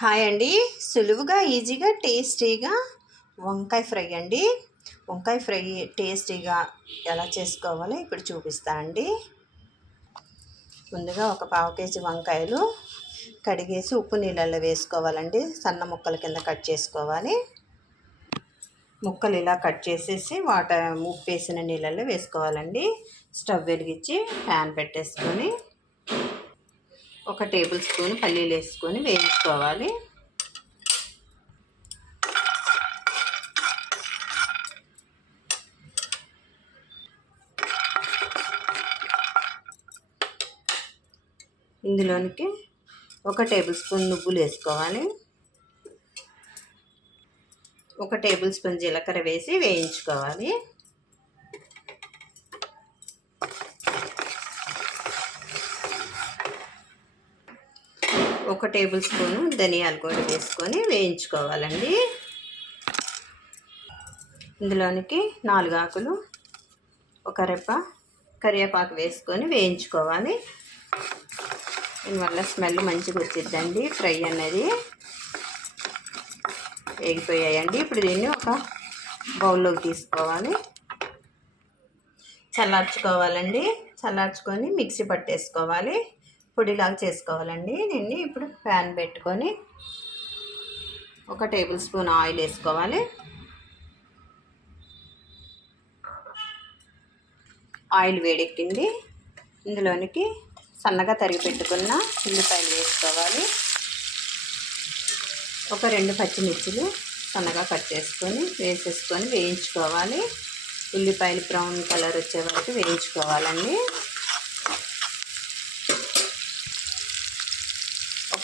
Hi అండి. సులువుగా ఈజీగా టేస్టీగా వంకాయ ఫ్రై అండి. వంకాయ ఫ్రై టేస్టీగా ఎలా చేసుకోవాలో ఇప్పుడు చూపిస్తా అండి. ముందుగా ఒక పావు కేజీ వంకాయలు కడిగేసి ఉప్పు నీళ్ళల్లో వేసుకోవాలండి. సన్న ముక్కల కింద కట్ చేసుకోవాలి. ముక్కలు ఇలా కట్ చేసేసి వాటర్ ఉప్పు వేసిన నీళ్ళల్లో వేసుకోవాలండి. స్టవ్ వెలిగించి ప్యాన్ పెట్టేసుకొని ఒక టేబుల్ స్పూన్ పల్లీలు వేసుకొని వేయించుకోవాలి. ఇందులోనికి ఒక టేబుల్ స్పూన్ నువ్వులు వేసుకోవాలి. ఒక టేబుల్ స్పూన్ జీలకర్ర వేసి వేయించుకోవాలి. ఒక టేబుల్ స్పూను ధనియాలు కూడా వేసుకొని వేయించుకోవాలండి. ఇందులోనికి నాలుగు ఆకులు ఒక రెప్ప కరివేపాకు వేసుకొని వేయించుకోవాలి. దీనివల్ల స్మెల్ మంచిగా వచ్చిద్దండి ఫ్రై అనేది వేగిపోయాయండి. ఇప్పుడు దీన్ని ఒక బౌల్లోకి తీసుకోవాలి. చల్లార్చుకోవాలండి. చల్లార్చుకొని మిక్సీ పట్టేసుకోవాలి. పొడిలాగా చేసుకోవాలండి. దీన్ని ఇప్పుడు ప్యాన్ పెట్టుకొని ఒక టేబుల్ స్పూన్ ఆయిల్ వేసుకోవాలి. ఆయిల్ వేడెక్కింది. ఇందులోనికి సన్నగా తరిగి పెట్టుకున్న ఉల్లిపాయలు వేసుకోవాలి. ఒక రెండు పచ్చిమిర్చిలు సన్నగా కట్ చేసుకొని వేసేసుకొని వేయించుకోవాలి. ఉల్లిపాయలు బ్రౌన్ కలర్ వచ్చే వరకు వేయించుకోవాలండి.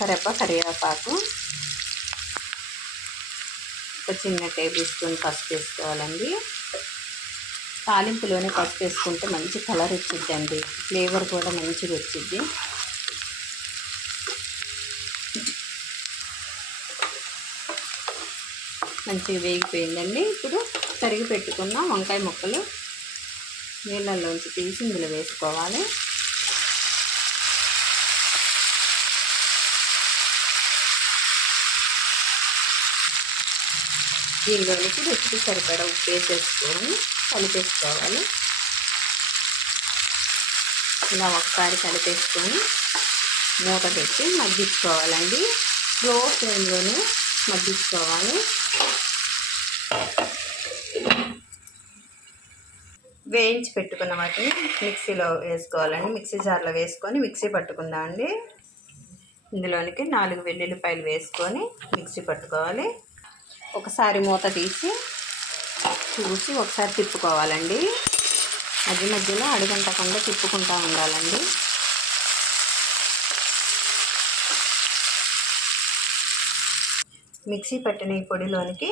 ఒక కరివేపాకు. ఒక చిన్న టేబుల్ స్పూన్ పసుపు వేసుకోవాలండి. తాలింపులోనే పసుపు వేసుకుంటే మంచి కలర్ వచ్చిద్దండి. ఫ్లేవర్ కూడా మంచిగా వచ్చిద్ది. మంచిగా వేగిపోయిందండి. ఇప్పుడు తరిగి పెట్టుకున్న వంకాయ ముక్కలు నీళ్ళల్లోంచి తీసి ఇందులో వేసుకోవాలి. దీనిలోనికి రుచికి సరిపడా ఉప్పు వేసేసుకొని కలిపేసుకోవాలి. ఇలా ఒకసారి కలిపేసుకొని మూత పెట్టి మగ్గించుకోవాలండి. స్లో ఫ్లేమ్లోనే మగ్గించుకోవాలి. వేయించి పెట్టుకున్న వాటిని మిక్సీలో వేసుకోవాలండి. మిక్సీ జార్లో వేసుకొని మిక్సీ పట్టుకుందామండి. ఇందులోనికి నాలుగు వెల్లుల్లిపాయలు వేసుకొని మిక్సీ పట్టుకోవాలి. ఒకసారి మూత తీసి చూసి ఒకసారి తిప్పుకోవాలండి. మధ్య మధ్యలో అడుగంటకుండా తిప్పుకుంటూ ఉండాలండి. మిక్సీ పట్టిన ఈ పొడిలోనికి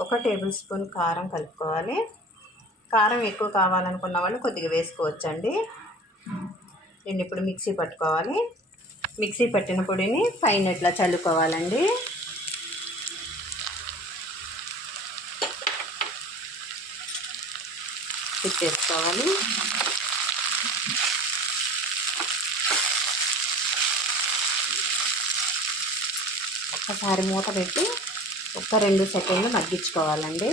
ఒక టేబుల్ స్పూన్ కారం కలుపుకోవాలి. కారం ఎక్కువ కావాలనుకున్న వాళ్ళు కొద్దిగా వేసుకోవచ్చండి. నేను ఇప్పుడు మిక్సీ పట్టుకోవాలి. మిక్సీ పట్టిన పొడిని పైన ఇట్లా చల్లుకోవాలండి. తిప్పేసుకోవాలి ఒకసారి మూత పెట్టి ఒక రెండు సెకండ్లు మగ్గించుకోవాలండి.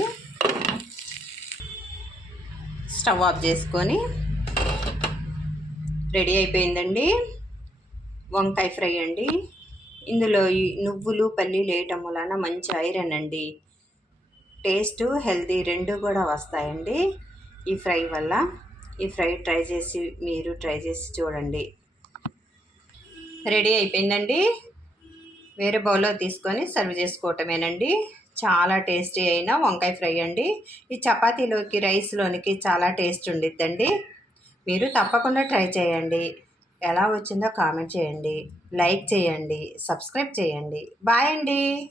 స్టవ్ ఆఫ్ చేసుకొని రెడీ అయిపోయిందండి. వంకాయ ఫ్రై అండి. ఇందులో నువ్వులు పల్లీలు వేయటం వలన మంచి ఐరన్ అండి. టేస్ట్ హెల్తీ రెండు కూడా వస్తాయండి. ఈ ఫ్రై వల్ల ఈ ఫ్రై ట్రై చేసి మీరు ట్రై చేసి చూడండి. రెడీ అయిపోయిందండి. వేరే బౌల్లో తీసుకొని సర్వ్ చేసుకోవటమేనండి. చాలా టేస్టీ అయిన వంకాయ ఫ్రై అండి. ఈ చపాతీలోకి రైస్లోనికి చాలా టేస్ట్ ఉండిద్దండి. మీరు తప్పకుండా ట్రై చేయండి. ఎలా వచ్చిందో కామెంట్ చేయండి. లైక్ చేయండి. సబ్స్క్రైబ్ చేయండి. బాయ్ అండి.